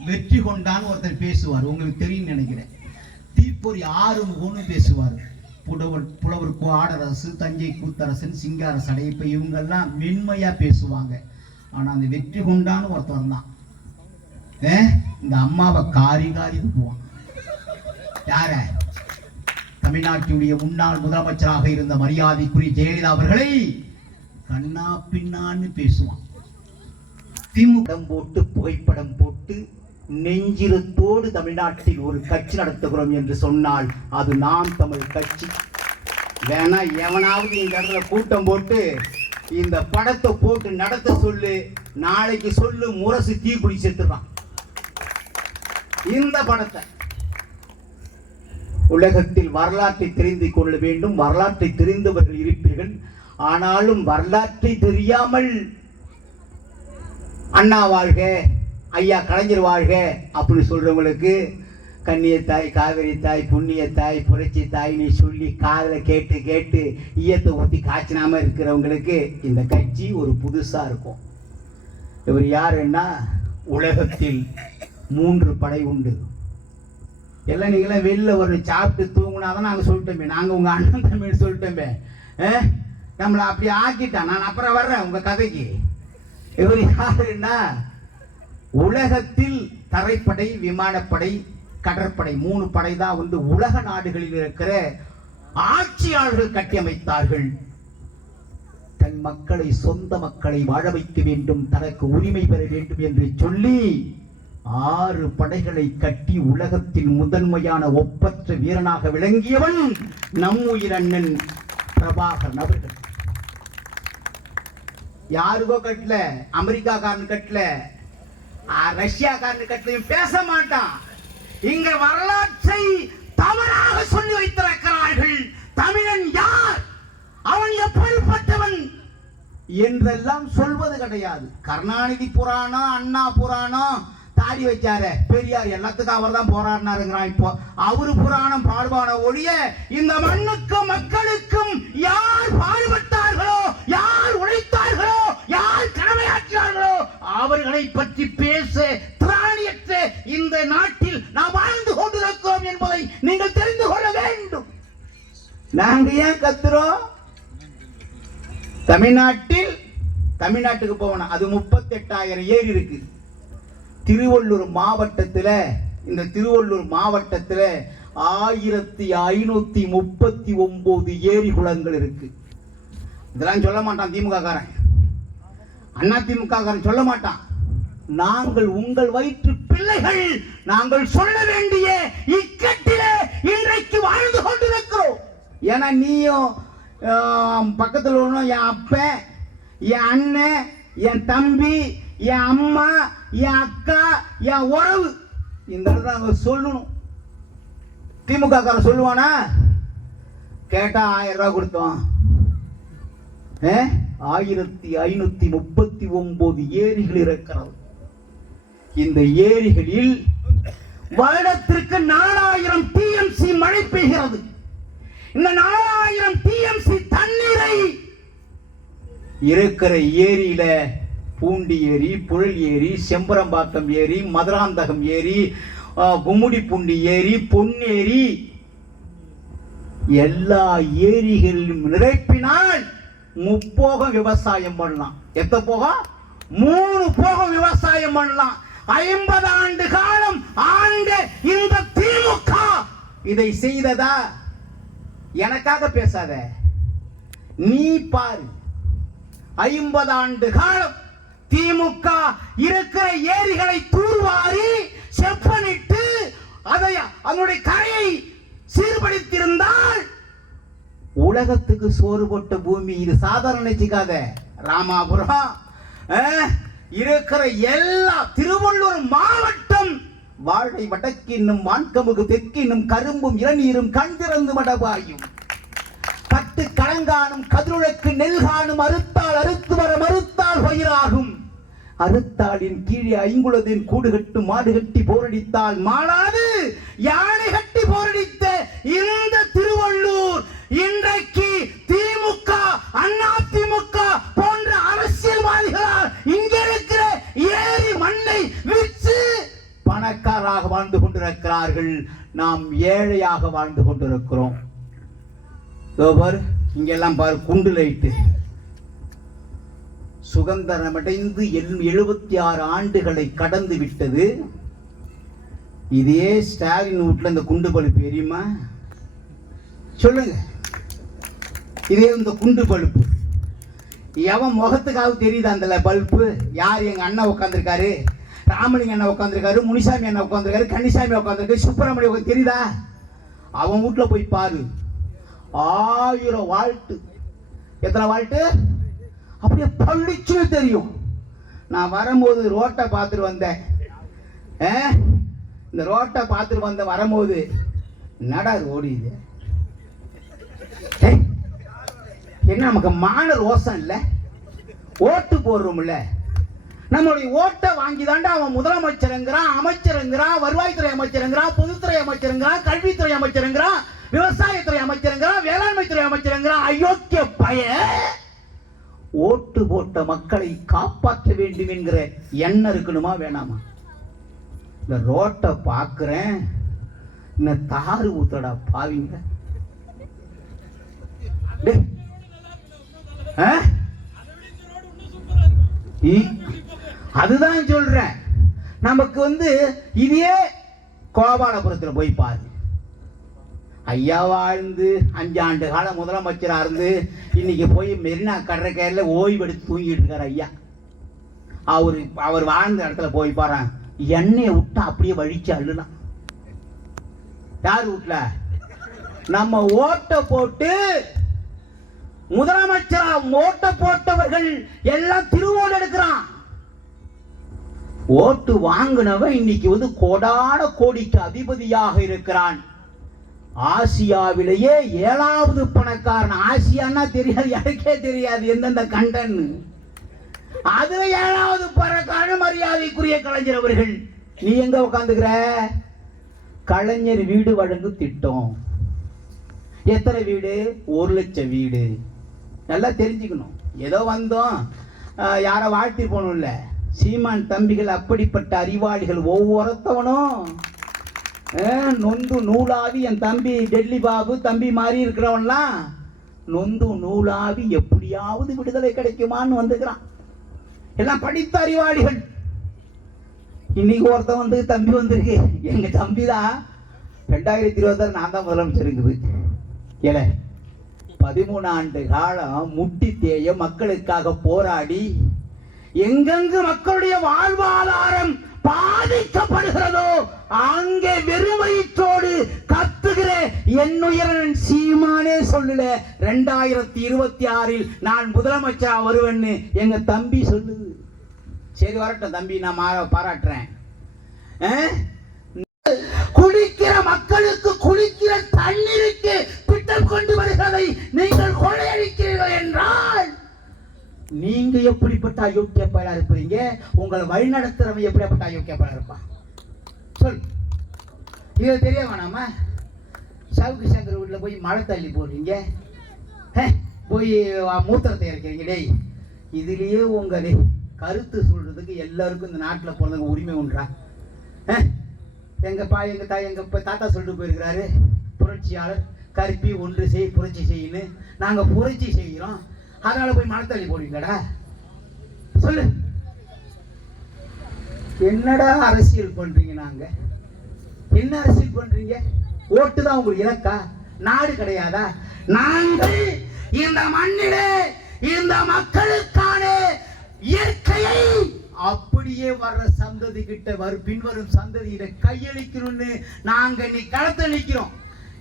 வெற்றி கொண்டான்னு ஒருத்தர் பேசுவார், உங்களுக்கு தெரியும் நினைக்கிறேன். தீப்பொறி ஆறுமுகம்னு பேசுவார். புலவர் ஆடரசு, தஞ்சை கூத்தரசன், சிங்கார சடையப்ப இவங்கெல்லாம் மென்மையா பேசுவாங்க. ஆனா அந்த வெற்றி கொண்டான்னு ஒருத்தர் தான் இந்த அம்மாவை காரி காரி துப்புவான். யார? தமிழ்நாட்டினுடைய முன்னாள் முதலமைச்சராக இருந்த மரியாதைக்குரிய ஜெயலலிதா அவர்களை கண்ணா பின்னான்னு பேசுவான். திமுக போட்டு புகைப்படம் போட்டு நெஞ்சிரத்தோடு தமிழ்நாட்டில் ஒரு கட்சி நடத்துகிறோம் என்று சொன்னால் அது நாம் தமிழ் கட்சி. வேணா எவனாவது இந்த இடத்துல கூட்டம் போட்டு இந்த படத்தை போட்டு நடத்த சொல்லு, நாளைக்கு சொல்லு முரசு தீக்குடி செத்துறான். இந்த படத்தை உலகத்தில் வரலாற்றை தெரிந்து கொள்ள வேண்டும். வரலாற்றை தெரிந்தவர்கள் இருப்பீர்கள். ஆனாலும் வரலாற்றை தெரியாமல் அண்ணா வாழ்க, ஐயா கலைஞர் வாழ்க அப்படின்னு சொல்றவங்களுக்கு கண்ணிய தாய், காவிரி தாய், புண்ணிய தாய், புரட்சி தாய்னு சொல்லி காதில் கேட்டு கேட்டு ஈயத்தை ஊற்றி காய்ச்சினாம இருக்கிறவங்களுக்கு இந்த கட்சி ஒரு புதுசா இருக்கும். இவர் யாருன்னா, உலகத்தில் 3 படை உண்டு. எல்லாம் நீங்களாம் வெளில ஒரு சாப்பிட்டு தூங்கினாதான் நாங்கள் சொல்லிட்டோமே, நாங்கள் உங்கள் அண்ணன் தம்பி சொல்லிட்டோமே. நம்மளை அப்படி ஆக்கிட்டான். நான் அப்புறம் வர்றேன் உங்க கதைக்கு. இவர் யாருன்னா, உலகத்தில் தரைப்படை, விமானப்படை, கடற்படை 3 படை தான் உலக நாடுகளில் இருக்கிற ஆட்சியாளர்கள் கட்டியமைத்தார்கள். தன் மக்களை, சொந்த மக்களை வாழ வைக்க வேண்டும், தனக்கு உரிமை பெற வேண்டும் என்று சொல்லி 6 படைகளை கட்டி உலகத்தில் முதன்மையான ஒப்பற்ற வீரனாக விளங்கியவன் நம் உயிர் அண்ணன் பிரபாகரன் அவர்கள். யாருக்கோ கட்டல, அமெரிக்காக்காரன் கட்டல, ரஷ்யாக்காரன் கட்டலையும் பேச மாட்டான். இங்க வரலாற்றை தவறாக சொல்லி வைத்திருக்கிறார்கள். தமிழன் யார், அவன் எப்படிப்பட்டவன் என்றெல்லாம் சொல்வது கிடையாது. கருணாநிதி புராணம், அண்ணா புராணம், தாடி வச்சாரு பெரியார், எல்லாத்துக்கும் அவர் தான் போராடினாருங்கிறான். இப்போ அவரு புராணம் பாடுபான ஒழிய இந்த மண்ணுக்கும் மக்களுக்கும் யார் பாடுபட்டார்களோ, யார் உழைத்தார்களோ, யார் கடமையாற்றினார்களோ அவர்களை பற்றி பேச திராணியற்ற இந்த நாட்டில் நாம் வாழ்ந்து கொண்டிருக்கிறோம் என்பதை நீங்கள் தெரிந்து கொள்ள வேண்டும். நாங்க ஏன் கத்துறோம்? தமிழ்நாட்டுக்கு போகணும். அது 38,000 ஏரி இருக்கு. திருவள்ளூர் மாவட்டத்தில், இந்த திருவள்ளூர் மாவட்டத்தில் 1539 ஏரி குளங்கள் இருக்கு. இதெல்லாம் சொல்ல மாட்டான் திமுக காரன், அண்ணா திமுக காரன் சொல்ல மாட்டான். நாங்கள் உங்கள் வயிற்று பிள்ளைகள், நாங்கள் சொல்ல வேண்டிய இக்கட்டிலே இன்றைக்கு வாழ்ந்து கொண்டிருக்கிறோம். ஏன்னா நீயும் பக்கத்தில் ஒன்று, என் அப்பன், என் அண்ணன், என் தம்பி, என் அம்மா, என் அக்கா, என் உறவு, இந்த நாங்க சொல்லணும். திமுக காரன் சொல்லுவானா? கேட்டா 1000 ரூபாய் கொடுத்தோம். 1539 ஏரிகள் இருக்கிறது. இந்த ஏரிகளில் வருடத்திற்கு 4000 TMC மழை பெய்கிறது. இந்த 4000 TMC தண்ணீரை இருக்கிற ஏரியில பூண்டி ஏரி, புழல் ஏரி, செம்பரம்பாக்கம் ஏரி, மதுராந்தகம் ஏரி, கும்முடிப்பூண்டி ஏரி, பொன்னேரி, எல்லா ஏரிகளிலும் நிரப்பினால் 3 போகம் விவசாயம் பண்ணலாம். எத்த போகம்? 3 போகம் விவசாயம் பண்ணலாம். 50 ஆண்டு காலம் ஆண்ட இந்த திமுக இதை செய்ததா? எனக்காக பேசாத, நீ பாரு. 50 ஆண்டு காலம் திமுக இருக்கிற ஏரிகளை தூர்வாரி செப்பனிட்டு அதனுடைய கரையை சீர்படுத்தியிருந்தால் உலகத்துக்கு சோறு போட்ட பூமி இது. சாதாரண நினைச்சுக்காத. ராமாபுரம் இருக்கிற எல்லா திருவள்ளூர் மாவட்டம் வாழை வடக்கின்னும் வான்கமுகு தெற்கின்னும் கரும்பும் இளநீரும் கண் திறந்து மடபாயும் பட்டு கலங்கானும் கதிருழக்கு நெல்கானும் அறுத்தால் அறுத்து வர மறுத்தால் பயிராகும் அறுத்தாளின் கீழே ஐங்குளத்தின் கூடு கட்டு மாடு கட்டி போரடித்தால் மாளாது யானை கட்டி போரடித்த இந்த திருவள்ளூர் இன்றைக்கு திமுக அதிமுக போன்ற அரசியல்வாதிகளால் இங்க இருக்கிற ஏரி மண்ணை விற்று பணக்காரராக வாழ்ந்து கொண்டிருக்கிறார்கள். நாம் ஏழையாக வாழ்ந்து கொண்டிருக்கிறோம். இங்கெல்லாம் பாரு, குண்டு லைட்டு சுதந்திரமடைந்து 76 ஆண்டுகளை கடந்து விட்டது. இதே ஸ்டாலின் வீட்டுல இந்த குண்டு பல்பு எரியுமா சொல்லுங்க? இதே இந்த குண்டு பல்பு எவன் முகத்துக்காக தெரியுது அந்த பல்பு? யார்? எங்க அண்ணா உட்காந்துருக்காரு, ராமலிங்க அண்ணா உட்காந்துருக்காரு, முனிசாமி அண்ணா உட்காந்துருக்காரு, கன்னிசாமி உட்காந்துருக்காரு, சுப்பிரமணியம் தெரியுதா? அவன் வீட்டுல போய் பாரு, 1000 வால்ட்டு. எத்தனை வால்ட்டு? அப்படியே பள்ளிச்சு தெரியும். நான் வரும்போது ரோட்டை பார்த்துட்டு வந்தேன். இந்த ரோட்டை பார்த்துட்டு வந்த வரும்போது நடா ஓடிது. என்ன நமக்கு மான ரோசம் இல்லை? ஓட்டு போடுறோம்ல, நம்மளுடைய ஓட்டை வாங்கி தாண்டா அவன் முதலமைச்சருங்கிறான், அமைச்சருங்கிறான், வருவாய்த்துறை அமைச்சருங்கிறான், பொதுத்துறை அமைச்சருங்கிறான், கல்வித்துறை அமைச்சருங்கிறான், விவசாயத்துறை அமைச்சருங்கிறான், வேளாண்மை துறை அமைச்சருங்கிறான். அயோக்கிய பய ஓட்டு போட்ட மக்களை காப்பாற்ற வேண்டும் என்கிற எண்ணம் இருக்கணுமா வேணாமா? இந்த ரோட்டை பார்க்கிறேன், இந்த தாறு ஊத்தடா பாவிங்க. அதுதான் சொல்றேன். நமக்கு இதே கோபாலபுரத்தில் போய் பாரு. ஐயா வாழ்ந்து 5 ஆண்டு காலம் முதலமைச்சராக இருந்து இன்னைக்கு போய் மெரினா கடற்கரையில் ஓய்வெடுத்து தூங்கிட்டு இருக்காரு ஐயா. அவர் வாழ்ந்த இடத்துல போய் பாரு, எண்ணெயை விட்டு அப்படியே வழிச்சு அள்ளுலாம். யார் வீட்டுல? நம்ம ஓட்டை போட்டு முதலமைச்சரா ஓட்டை போட்டவர்கள் எல்லாம் திருவோடு எடுக்கிறான். ஓட்டு வாங்கினவன் இன்னைக்கு கோடான கோடிக்கு அதிபதியாக இருக்கிறான். ஆசியாவிலேயே 7வது பணக்காரன். ஆசியான்னா தெரியாது, எனக்கே தெரியாது எந்தெந்த கண்டன். அது 7வது பணக்காரன் மரியாதைக்குரிய கலைஞர் அவர்கள். நீ எங்க உட்காந்துக்கிற? கலைஞர் வீடு வழங்கும் திட்டம். எத்தனை வீடு? 1 லட்சம் வீடு. நல்லா தெரிஞ்சுக்கணும். ஏதோ வந்தோம் யார வாழ்த்தி போகணும்ல. சீமான் தம்பிகள் அப்படிப்பட்ட அறிவாளிகள். ஒவ்வொருத்தவனும் நொந்து நூலாவி, என் தம்பி டெல்லி பாபு தம்பி மாதிரி இருக்கிறவன்லாம் நொந்து நூலாவி எப்படியாவது விடுதலை கிடைக்குமான்னு வந்துக்கிறான். எல்லாம் படித்த அறிவாளிகள். இன்னைக்கு ஒருத்தன் தம்பி வந்திருக்கு, எங்க தம்பி தான் 2026 நான் தான் முதலமைச்சர் இருக்குது. 13 ஆண்டு காலம் முட்டி தேய மக்களுக்காக போராடி எங்கெங்கு மக்களுடைய வாழ்வாதாரம் பாதிக்கப்படுகிறதோ அங்கே வெறுமையோடு கத்துகிற என்னுயரன் சீமானே சொல்லல 2026 நான் முதலமைச்சரா வருவேன்னு எங்க தம்பி சொல்லுது. சரி வரட்டும் தம்பி, நான் பாராட்டுறேன். குடிக்கிற மக்களுக்கு குடிக்கிற தண்ணீருக்கு திட்டம் கொண்டு வருகிறதை நீங்கள் கொள்ளையடிக்கிறீர்கள் என்றால் நீங்க எப்படிப்பட்ட அயோக்கிய பயலா இருப்பீங்க? உங்களை வழிநடத்துறவன் எப்படிப்பட்ட அயோக்கிய பயலா இருப்பான் சொல். இது தெரிய வேணாமா? சவுக்கு சங்கர் வீட்டில் போய் மழை தள்ளி போடுறீங்க, போய் மூத்திரத்தை இறக்கிறீங்க. டேய், இதுலயே உங்க கருத்து சொல்றதுக்கு எல்லாருக்கும் இந்த நாட்டில் பிறந்தவங்க உரிமை உண்டா? எங்க தாத்தா சொல்லிட்டு போயிருக்கிறாரு, புரட்சியாளர் கருப்பி ஒன்று செய் புரட்சி செய்யணும். நாங்க புரட்சி செய்கிறோம், அதனால போய் மழை தள்ளி போடுவீங்கடா? சொல்லு. என்னடா அரசியல் பண்றீங்க? நாங்க என்ன அரசியல் பண்றீங்க? ஓட்டு தான் உங்களுக்கு இலக்கா? நாடு கிடையாதா? நாங்கள் இந்த மண்ணிலே இந்த மக்களுக்கான இயற்கையை அப்படியே வர்ற சந்ததி கிட்ட பின்வரும் சந்ததியிட கையளிக்கணும்னு நாங்க நீ களத்தை நிக்கிறோம்.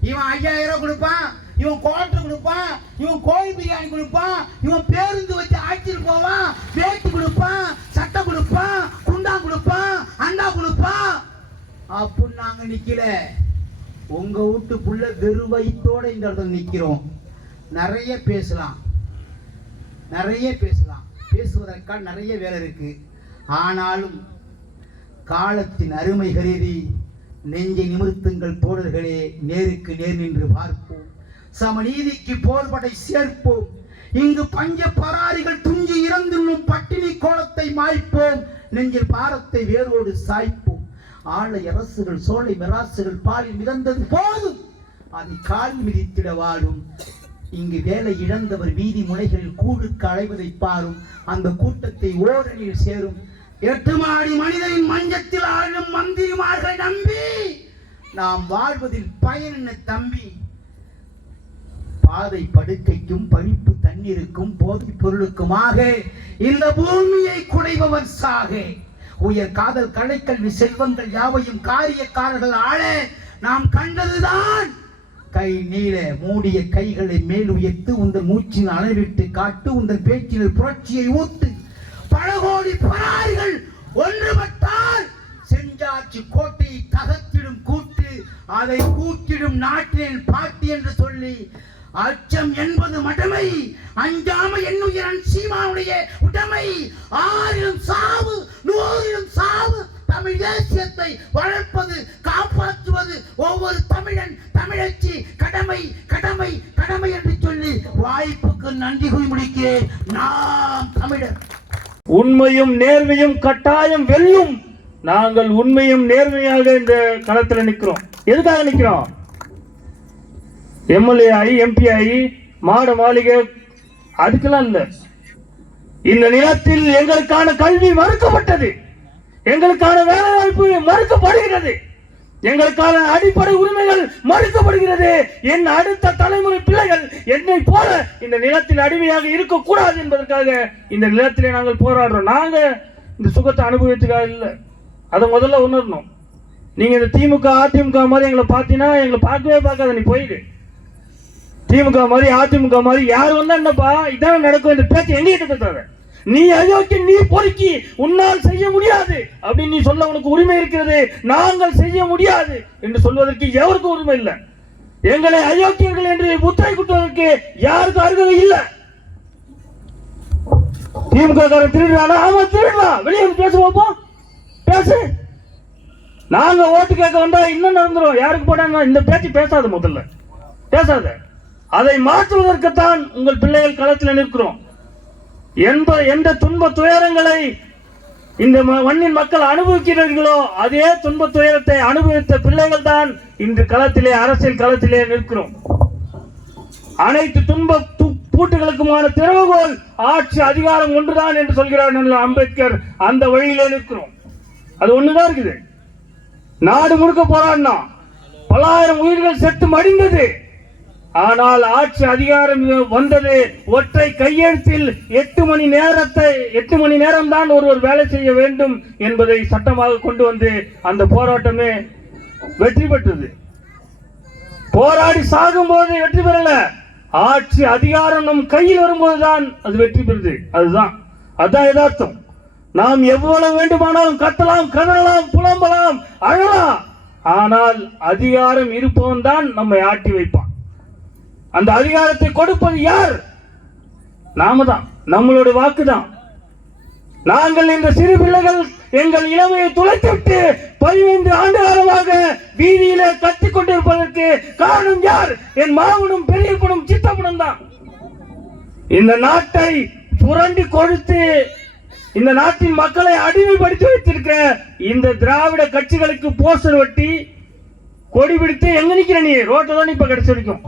இவன் 5000 கொடுப்பான், இவன் குவார்டர் கொடுப்பான், இவன் கோழி பிரியாணி கொடுப்பான், இவன் பேருந்து வச்சு ஆட்சியில் போவான், வேட்டி கொடுப்பான், சட்டை கொடுப்பான், குண்டா கொடுப்பான், அண்டா கொடுப்பான். அப்படின்னு நாங்க நிக்கல. உங்க வீட்டு புள்ள வெறு வயிற்றோட இந்த இடத்துல நிக்கிறோம். நிறைய பேசலாம், பேசுவதற்காக நிறைய வேலை இருக்கு. ஆனாலும் காலத்தின் அருமை கருதி நெஞ்சை நிமிர்த்துங்கள் தோழர்களே, நேருக்கு நேர் நின்று பார்ப்போம், சமநீதிக்கு போர்படை சேர்ப்போம். இங்கு பஞ்ச பராரிகள் துஞ்சி இறந்துள்ளும் பட்டினி கோலத்தை மாய்ப்போம், நெஞ்சில் பாரத்தை வேரோடு சாய்ப்போம். ஆளை அரசுகள் சோலை மிராசுகள் பாலில் மிதந்தது போதும், அதை கால் மிதித்திட வாழும். இங்கு வேலை இழந்தவர் வீதி முனைகளில் கூடுக்கு அலைவதை பாரும், அந்த கூட்டத்தை ஓரணியில் சேரும். 8 மாடி மனிதனின் மஞ்சத்தில் ஆளும் மந்திரிமார்களை நம்பி நாம் வாழ்வதில் பயன் என்ன தம்பி? பாதை படுக்கைக்கும் பழிப்பு தண்ணீருக்கும் போதைப் பொருளுக்குமாக இந்த பூமியை குடைபவர் சாக. உயர் காதல் கலைக்கல்வி செல்வங்கள் யாவையும் காரியக்காரர்கள் ஆள நாம் கண்டதுதான் கை நீள மூடிய கைகளை மேல் உயர்த்து உங்கள் மூச்சின் அளவிட்டு காட்டு, உங்கள் பேச்சில் புரட்சியை ஊத்து. பல கோடி பராரிகள் ஒன்றுபட்டால் செஞ்சாட்சி கோட்டையை தகத்திடும் கூட்டு, அதை கூட்டிடும் நாட்டின் பாட்டி என்று சொல்லி அச்சம் என்பது மடமை, அஞ்சாமை என்னுயிரன் சீமானுடைய உடைமை. 6 சாவு 100 சாவு, தமிழ் தேசியத்தை வளர்ப்பது காப்பாற்றுவது ஒவ்வொரு தமிழன் தமிழச்சி கடமை கடமை கடமை என்று சொல்லி வாய்ப்புக்கு நன்றி கூறி முடிக்கிறேன். நாம் தமிழர். உண்மையும் நேர்மையும் கட்டாயம் வெல்லும். நாங்கள் உண்மையும் நேர்மையாக இந்த களத்தில் நிற்கிறோம். எதுக்காக நிற்கிறோம்? எம்எல்ஏ ஆகி எம்பி ஆகி மாட மாளிகை அதுக்கெல்லாம் இல்ல. இந்த நிலத்தில் எங்களுக்கான கல்வி மறுக்கப்பட்டது, எங்களுக்கான வேலை வாய்ப்பு மறுக்கப்படுகிறது, எங்களுக்கான அடிப்படை உரிமைகள் மறுக்கப்படுகிறது. என் அடுத்த தலைமுறை பிள்ளைகள் என்னை போல இந்த நிலத்தில் அடிமையாக இருக்கக்கூடாது என்பதற்காக இந்த நிலத்திலே நாங்கள் போராடுறோம். நாங்க இந்த சுகத்தை அனுபவித்துக்காக இல்லை, அதை முதல்ல உணரணும். நீங்க இந்த திமுக அதிமுக மாதிரி எங்களை பார்த்தீங்கன்னா எங்களை பார்க்கவே பார்க்காத, நீ போயிடு. திமுக மாதிரி அதிமுக மாதிரி யார் வந்தா என்னப்பா இதான் நடக்கும், இந்த பேச்சு எங்கிட்ட பேசாத. நீ அயோக்கிய, நீ பொறுக்கி, உன்னால் செய்ய முடியாது அப்படின்னு நீ சொல்ல உனக்கு உரிமை இருக்கிறது. நாங்கள் செய்ய முடியாது என்று சொல்வதற்கு எவருக்கும் உரிமை இல்லை. எங்களை அயோக்கியர்கள் என்று முத்திரை குட்டுவதற்கு யாருக்கும் அருகதை இல்லை. திமுக காரன் திருடுறானா? ஆமா திருடலாம், வெளியே பேச பார்ப்போம், பேசு. நாங்க ஓட்டு கேட்க வந்தா இன்னும் நடந்துரும். யாருக்கு போட்டா இந்த பேச்சு பேசாத, முதல்ல பேசாத. அதை மாற்றுவதற்குத்தான் உங்கள் பிள்ளைகள் களத்தில் நிற்கிறோம். எந்த துன்ப துயரங்களை இந்த மண்ணின் மக்கள் அனுபவிக்கிறார்களோ அதே துன்ப துயரத்தை அனுபவித்த பிள்ளைகள் தான் இன்று களத்திலே அரசியல் களத்திலே நிற்கிறோம். அனைத்து துன்ப பூட்டுகளுக்குமான திறவுகோல் ஆட்சி அதிகாரம் ஒன்றுதான் என்று சொல்கிறார் அம்பேத்கர். அந்த வழியிலே நிற்கிறோம். அது ஒண்ணுதான் இருக்குது. நாடு முழுக்க போராடினா பல்லாயிரம் உயிர்கள் செத்து மடிந்தது. ஆனால் ஆட்சி அதிகாரம் வந்தது ஒற்றை கையெழுத்தில் 8 மணி நேரம் தான் ஒருவர் வேலை செய்ய வேண்டும் என்பதை சட்டமாக கொண்டு வந்து அந்த போராட்டமே வெற்றி பெற்றது. போராடி சாகும் போது வெற்றி பெறல, ஆட்சி அதிகாரம் நம் கையில் வரும்போதுதான் அது வெற்றி பெறுது. அதுதான் யதார்த்தம். நாம் எவ்வளவு வேண்டுமானாலும் கத்தலாம், கதறலாம், புலம்பலாம், அழலாம். ஆனால் அதிகாரம் இருப்பவன் தான் நம்மை ஆட்டி வைப்பான். அந்த அதிகாரத்தை கொடுப்பது யார்? நாம தான், நம்மளுடைய வாக்கு தான். நாங்கள் இந்த சிறு பிள்ளைகள் எங்கள் இளமையை துளைத்துவிட்டு 15 ஆண்டு காலமாக வீதியில கத்திக் கொண்டிருப்பதற்கு காரணம் யார்? என் மாமனும் பெரியப்பனும் சித்தப்பனும் தான். இந்த நாட்டை புரண்டி கொடுத்து இந்த நாட்டின் மக்களை அடிமைப்படுத்தி வைத்திருக்கிற இந்த திராவிட கட்சிகளுக்கு போஸ்டர் ஒட்டி கொடி பிடித்து எங்க நிக்கிற நீ? ரோட்ல தான் இப்ப கிடைச்சு வரைக்கும்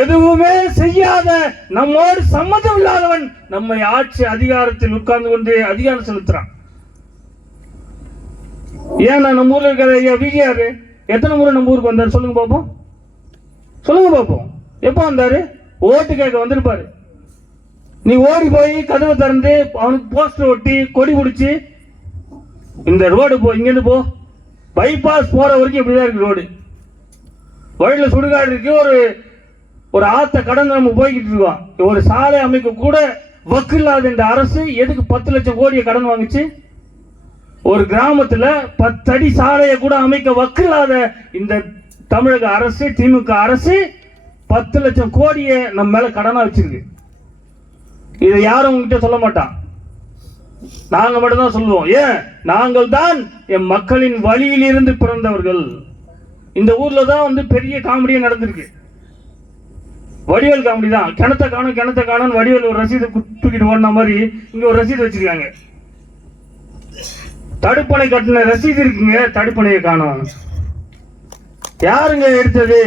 எதுவுமே செய்யாத நம்மோடு சம்மதம் இல்லாதவன் நம்மை ஆட்சி அதிகாரத்தில் உட்கார்ந்து கொண்டு அதிகாரம் செலுத்துறான். ஏன் நம்ம ஊர்ல இருக்கிற ஐயா விஜயாரு எத்தனை முறை நம்ம ஊருக்கு வந்தாரு? சொல்லுங்க பாப்போம், சொல்லுங்க பாப்போம். எப்ப வந்தாரு? ஓட்டு கேட்க வந்திருப்பாரு. நீ ஓடி போய் கதவை திறந்து அவனுக்கு போஸ்டர் ஒட்டி கொடி பிடிச்சி இந்த ரோடு போ, இங்கிருந்து போ, பைபாஸ் போற வரைக்கும் இப்படிதான் இருக்கு ரோடு. வழியில் சுடுகாடு இருக்கு, ஒரு ஆத்த கடந்து நம்ம போய்கிட்டு இருக்கோம். ஒரு சாலை அமைக்க கூட வக்கு இல்லாத இந்த அரசு எதுக்கு 10 லட்சம் கோடியை கடன் வாங்குச்சு? ஒரு கிராமத்துல 10 அடி சாலையை கூட அமைக்க வக்கு இல்லாத இந்த தமிழக அரசு, திமுக அரசு 10 லட்சம் கோடியை நம்ம மேல கடனா வச்சிருக்கு. இதை யாரும் உங்ககிட்ட சொல்ல மாட்டான், நாங்க மட்டும்தான் சொல்லுவோம். ஏன்? நாங்கள் தான் என் மக்களின் வழியில் இருந்து பிறந்தவர்கள். இந்த ஊர்ல தான் பெரிய காமெடியே நடந்திருக்கு. வடிவேல் காமெடி தான். கிணத்த காணும் வடிவேல் ஒரு ரசீதை தூக்கிட்டு ஓடின மாதிரி இங்க ஒரு ரசீது வச்சிருக்காங்க. தடுப்பணை கட்டின ரசீது இருக்குங்க, தடுப்பணையை காணும். யாருங்க எடுத்தது?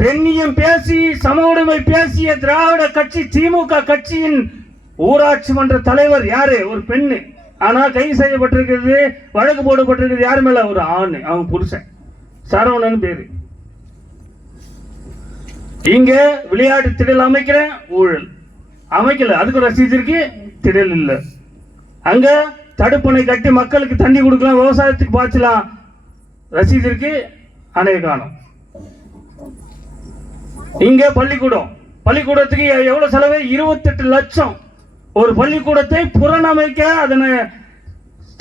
பெண்ணியம் பேசி சம உரிமை பேசிய திராவிட கட்சி திமுக கட்சியின் ஊராட்சி மன்ற தலைவர் யாரு? ஒரு பெண்ணு. ஆனா கைது செய்யப்பட்டிருக்கிறது, வழக்கு போடப்பட்டிருக்கிறது யாரு மேல? ஒரு ஆண், அவங்க புருஷன் சரவணன் பேரு. இங்க விளையாட்டு திடல் அமைக்கிறேன், ஊழல் அமைக்கல, அதுக்கு ரசீது இருக்கு, திடல் இல்ல. அங்க தடுப்பணை கட்டி மக்களுக்கு தண்ணி கொடுக்கலாம், விவசாயத்துக்கு பாய்ச்சலாம், ரசீது இருக்கு, அணைய காணும். இங்க பள்ளிக்கூடத்துக்கு எவ்வளவு செலவு? 28 லட்சம். ஒரு பள்ளிக்கூடத்தை புறணமைக்க, அதனை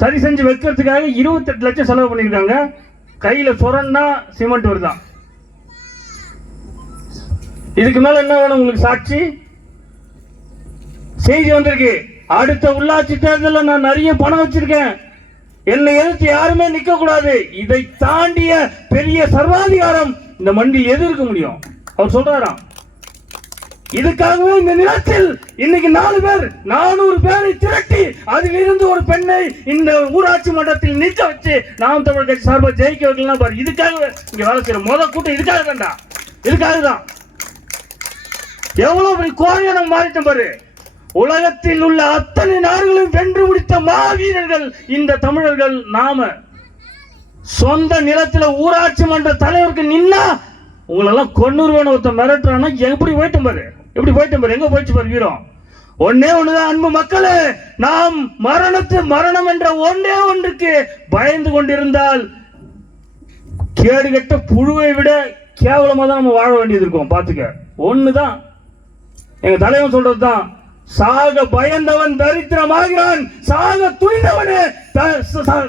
சரி செஞ்சு வைக்கிறதுக்காக 28 லட்சம் செலவு பண்ணிருக்காங்க. கையில சொரன்னா சிமெண்ட் வருதான். இதுக்கு மேல என்ன வேணும் உங்களுக்கு? சாட்சி செய்தி வந்திருக்கு. அடுத்த உள்ளாட்சி தேர்தலில் நான் நிறைய பணம் வச்சிருக்கேன், என்னை எதிர்த்து யாருமே நிக்க கூடாது. இதை தாண்டிய பெரிய சர்வாதிகாரம் இந்த மண்டியில் எது இருக்க முடியும்? அவர் சொல்றாராம். இதுக்காகவே இந்த நிலத்தில் இன்னைக்கு 400 பேரை திரட்டி அதில் இருந்து ஒரு பெண்ணை இந்த ஊராட்சி மன்றத்தில் நிற்க வச்சு நாம் தமிழர் கட்சி சார்பாக ஜெயிக்க வைக்கலாம் பாரு. இதுக்காக இங்க வேலை செய்யற முத கூட்டம் இதுக்காக தான்டா, இதுக்காக தான். எவ்வளவு கோரியை நம்ம மாறிட்டோம் பாரு. உலகத்தில் உள்ள அத்தனை நாடுகளும் வென்று முடித்த மாவீரர்கள் இந்த தமிழர்கள். நாம சொந்த நிலத்துல ஊராட்சி மன்ற தலைவருக்கு நின்னா உங்களெல்லாம் கொன்னுருவன ஒருத்த மிரட்டுறான்னா எப்படி போயிட்டோம் பாரு, எப்படி போயிட்டோம் பாரு, எங்க போயிடுச்சு பாரு வீரம். ஒன்னே ஒண்ணுதான் அன்பு மக்களே, நாம் மரணம் என்ற ஒன்றே ஒன்றுக்கு பயந்து கொண்டிருந்தால் கேடு கட்ட புழுவை விட கேவலமா தான் நம்ம வாழ வேண்டியது இருக்கும். பாத்துக்க, ஒண்ணுதான் எங்க தலைவன் சொல்றதுதான், சாக பயந்தவன் தரித்திரமாகிறான், சாக துணிந்தவனே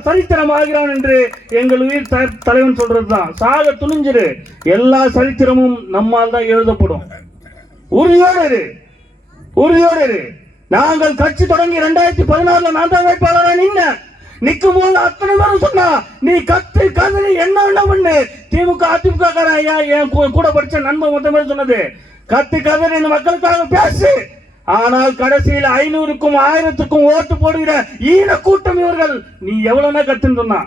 சரித்திரமாகிறான் என்று எங்கள் உயிர் தலைவன் சொல்றதுதான். சாக துணிஞ்சிரு, எல்லா சரித்திரமும் நம்மால் தான் எழுதப்படும். உறுதியோடு இரு. நாங்கள் கட்சி தொடங்கி 2016 நான் தான் வேட்பாளராக நிற்கும் போது அத்தனை பேரும் சொன்னா, நீ கத்து கதறி என்ன பண்ணு. திமுக அதிமுக என் கூட படிச்ச நண்பன் மொத்தமே சொன்னது, கத்து கதறி மக்களுக்காக பேசு. ஆனால் கடைசியில் 500க்கும் 1000க்கும் ஓட்டு போடுகிற ஈன கூட்டம் இவர்கள். நீ எவ்வளவுனா கத்துன்னு சொன்னா,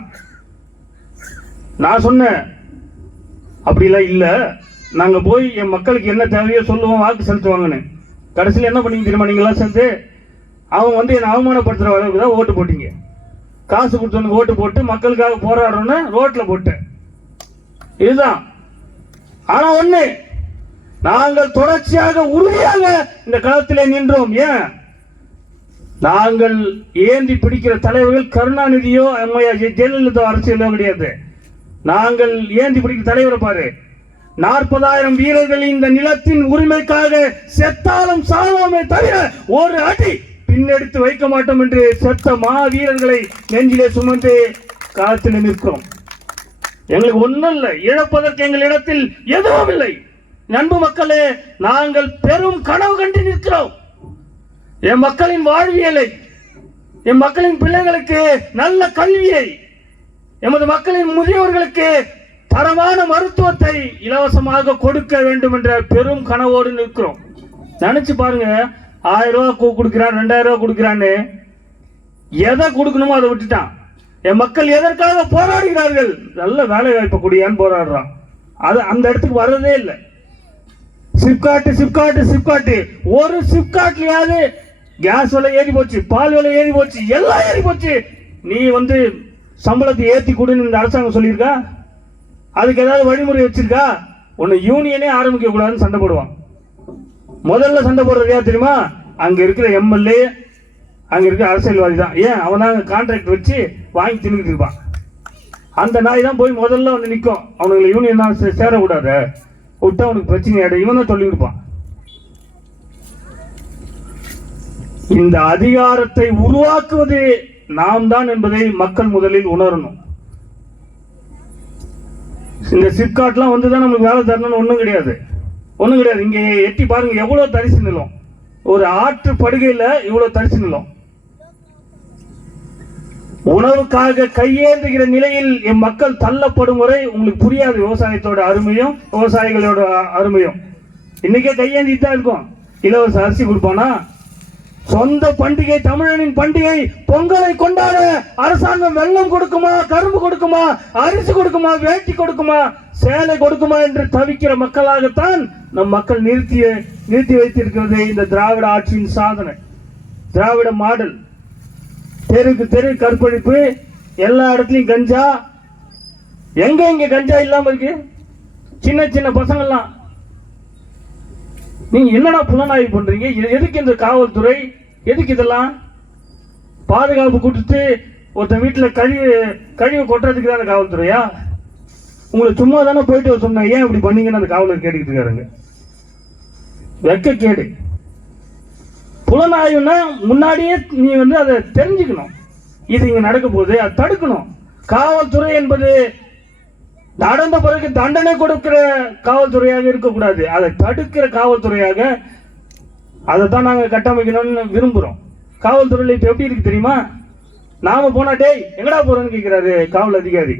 நான் சொன்னேன் அப்படிலாம் இல்ல, நாங்க போய் என் மக்களுக்கு என்ன தேவையோ சொல்லுவோம், வாக்கு செலுத்துவாங்கன்னு. கடைசியில் என்ன பண்ணீங்க தெரியுமா? நீங்க எல்லாம் சேர்ந்து அவங்க என்னை அவமானப்படுத்துற அளவுக்கு தான் ஓட்டு போட்டீங்க. காசு கொடுத்தவனுக்கு ஓட்டு போட்டு மக்களுக்காக போராடுறோன்னு ரோட்ல போட்டேன். இதுதான். ஆனா ஒண்ணு, நாங்கள் தொடர்ச்சியாக உறுதியாக இந்த களத்திலே நின்றோம். ஏன்? நாங்கள் ஏந்தி பிடிக்கிற தலைவர்கள் கருணாநிதியோ ஜெயலலிதா அரசியலோ கிடையாது. நாங்கள் ஏந்தி பிடிக்கிற தலைவரை பாரு. 40,000 வீரர்கள் இந்த நிலத்தின் உரிமைக்காக செத்தாலும் சாவாமே தவிர ஒரு அடி பின்னெடுத்து வைக்க மாட்டோம் என்று செத்த வீரர்களை நெஞ்சிலே சுமந்து களத்தில் நிற்கிறோம். எங்களுக்கு ஒன்றும் இல்லை, இழப்பதற்கு எங்கள் இடத்தில் எதுவும் இல்லை. அன்பு மக்களே, நாங்கள் பெரும் கனவு கண்டு நிற்கிறோம். என் மக்களின் வாழ்வியலை, என் மக்களின் பிள்ளைகளுக்கு நல்ல கல்வியை, எமது மக்களின் முதியோர்களுக்கு தரமான மருத்துவத்தை இலவசமாக கொடுக்க வேண்டும் என்ற பெரும் கனவோடு நிற்கிறோம். நினைச்சு பாருங்க, 1000 ரூபாய் கொடுக்கிறான், 2000 ரூபாய் கொடுக்கிறான்னு எதை கொடுக்கணுமோ அதை விட்டுட்டான். என் மக்கள் எதற்காக போராடுகிறார்கள்? நல்ல வேலை வாய்ப்பு கூடியான்னு போராடுறான். அது அந்த இடத்துக்கு வர்றதே இல்லை. சிப்காட்டு ஒரு சிப்காட்லயாவது கேஸ் விலை ஏறி போச்சு, பால் விலை ஏறி போச்சு, எல்லாம் ஏறி போச்சு. நீ சம்பளத்தை ஏத்தி கொடுன்னு இந்த அரசாங்கம் சொல்லியிருக்கா? அதுக்கு ஏதாவது வழிமுறை வச்சிருக்கா? உன்னை யூனியனே ஆரம்பிக்க கூடாதுன்னு சண்டை போடுவான். முதல்ல சண்டை போடுறது யார் தெரியுமா? அங்க இருக்கிற எம்எல்ஏ, அங்க இருக்கிற அரசியல்வாதி தான். ஏன்? அவன் தான் கான்ட்ராக்ட் வச்சு வாங்கி தின்னுக்கிட்டு இருப்பான். அந்த நாய் தான் போய் முதல்ல வந்து நிற்கும். அவனுங்களை யூனியன் தான் சேரக்கூடாது, விட்டு அவனுக்கு பிரச்சனை ஆயிடும், இவன் தான் சொல்லி கொடுப்பான். இந்த அதிகாரத்தை உருவாக்குவது நாம் தான் என்பதை மக்கள் முதலில் உணரணும். இந்த சிப்காட்லாம் வந்துதான் நமக்கு வேலை தரணும்னு ஒன்றும் கிடையாது. இங்க எட்டி பாருங்க, எவ்வளவு தரிசு நிலம், ஒரு ஆற்று படுகையில இவ்வளவு தரிசு நிலம். உணவுக்காக கையேந்துகிற நிலையில் என் மக்கள் தள்ளப்படும் வரை உங்களுக்கு புரியாது விவசாயத்தோட அருமையும் விவசாயிகளோட அருமையும். இன்னைக்கே கையேந்திட்டு தான் இருக்கும். இலவச அரிசி கொடுப்பானா? சொந்த பண்டிகை, தமிழனின் பண்டிகை பொங்கலை கொண்டாட அரசாங்கம் வெள்ளம் கொடுக்குமா, கரும்பு கொடுக்குமா, அரிசி கொடுக்குமா, வேட்டி கொடுக்குமா, சேலை கொடுக்குமா என்று தவிக்கிற மக்களாகத்தான் நம் மக்கள் நிறுத்தி வைத்திருக்கிறது இந்த திராவிட ஆட்சியின் சாதனை. திராவிட மாடல். தெருக்கு தெரு கற்பழிப்பு, எல்லா இடத்துலயும் கஞ்சா. எங்க கஞ்சா இல்லாம இருக்கு? சின்ன சின்ன பசங்கள்லாம். நீங்க என்னடா புலனாய்வு பண்றீங்க? எதுக்கு இந்த காவல்துறை? எதுக்கு இதெல்லாம்? பாதுகாப்பு கொடுத்து ஒருத்தன் வீட்டுல கழிவு கொட்டுறதுக்கு தானே காவல்துறையா? உங்களை சும்மா தானே போயிட்டு சொன்ன, ஏன் இப்படி பண்ணீங்கன்னு அந்த காவலர் கேட்டுக்கிட்டு இருக்காருங்க. வெக்க கேடு. புலனாய்வுனா முன்னாடியே நீ வந்து அதை தெரிஞ்சுக்கணும், இது இங்க நடக்க போகுது, அதை தடுக்கணும். காவல்துறை என்பது நடந்த பிறகு தண்டனை கொடுக்கிற காவல்துறையாக இருக்கக்கூடாது, அதை தடுக்கிற காவல்துறையாக அதைத்தான் நாங்க கட்டமைக்கணும்னு விரும்புறோம். காவல்துறையில இப்ப எப்படி இருக்கு தெரியுமா? நாம போனா டேய் எங்கடா போறோன்னு கேட்கிறாரு காவல் அதிகாரி.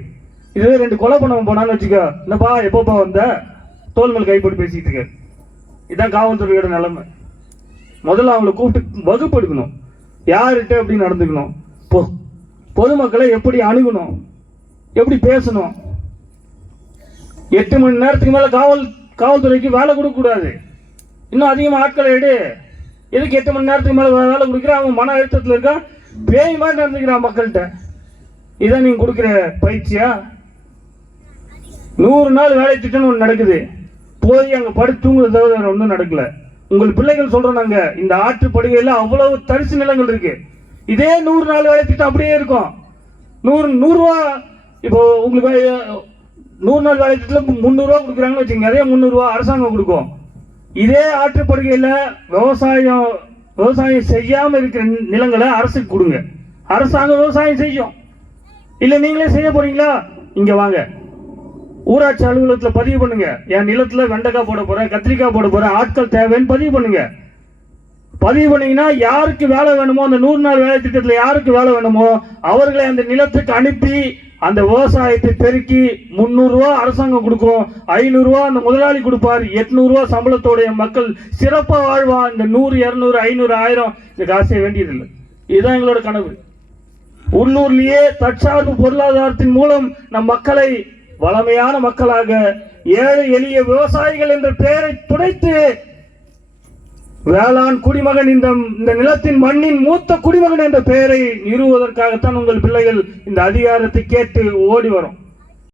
இதுவே 2 கொலை பண்ணவன் போனான்னு வச்சுக்கோ, என்னப்பா எப்பப்பா வந்த, தோல் மேல் கைப்பட்டு பேசிட்டு இருக்காரு. இதுதான் காவல்துறையோட நிலைமை. முதல்ல அவங்களை கூப்பிட்டு வகுப்பு எடுக்கணும், யார்கிட்ட எப்படி நடந்துக்கணும், பொதுமக்களை எப்படி அணுகணும், எப்படி பேசணும். 8 மணி நேரத்துக்கு மேல காவல்துறைக்கு வேலை கொடுக்க கூடாது. இன்னும் அதிகமா ஆட்களை எடு. எதுக்கு 8 மணி நேரத்துக்கு மேல வேலை கொடுக்குறான்? அவன் மன அழுத்தத்தில் இருக்கான், பேய் மாதிரி நடந்துக்கிறான் மக்கள்கிட்ட. இதான் நீங்க கொடுக்குற பயிற்சியா? 100 நாள் வேலை திட்டம்னு ஒன்று நடக்குது, போய் அங்க படுத்து தூங்குறது தவிர ஒன்றும் நடக்கல. உங்கள் பிள்ளைகள் சொல்றாங்க, இந்த ஆற்று படுகையில அவ்வளவு தரிசு நிலங்கள் இருக்கு, இதே 100 நாள் வேலை திட்டம் அப்படியே இருக்கும். 100 ரூபா. இப்போ உங்களுக்கு 100 நாள் வேலை திட்டத்தில் 300 ரூபா கொடுக்குறாங்கன்னு வச்சுக்கோங்க, அதே 300 ரூபா அரசாங்கம் கொடுக்கும். இதே ஆற்றுப்படுகையில விவசாயம் செய்யாம இருக்கிற நிலங்களை அரசுக்கு கொடுங்க, அரசாங்கம் விவசாயம் செய்யும். இல்ல நீங்களே செய்ய போறீங்களா? இங்க வாங்க, ஊராட்சி அலுவலகத்துல பதிவு பண்ணுங்க, என் நிலத்துல வெண்டைக்காய் போட போறேன், கத்திரிக்காய் போட போறேன், ஆட்கள் தேவைன்னு பதிவு பண்ணுங்க. பதிவு பண்ணீங்கன்னா யாருக்கு வேலை வேணுமோ, அந்த 100 நாள் வேலை திட்டத்துல யாருக்கு வேலை வேணுமோ அவர்களை அந்த நிலத்துக்கு அனுப்பி அந்த விவசாயத்தை பெருக்கி 300 ரூபா அரசாங்கம் கொடுக்கும், 500 ரூபா அந்த முதலாளி கொடுப்பார், 800 ரூபா சம்பளத்தோடைய மக்கள் சிறப்பா வாழ்வா. இந்த 100, 200, 500, 1000 இந்த காசே வேண்டியதில்லை. இதுதான் எங்களோட கனவு. உள்ளூர்லயே தற்சார்பு பொருளாதாரத்தின் மூலம் நம் மக்களை வளமையான மக்களாக, ஏழை எளிய விவசாயிகள் என்ற பெயரை துடைத்து வேளாண் குடிமகன், இந்த நிலத்தின் மண்ணின் மூத்த குடிமகன் என்ற பெயரை நிறுவுவதற்காகத்தான் உங்கள் பிள்ளைகள் இந்த அதிகாரத்தை கேட்டு ஓடி வரும்.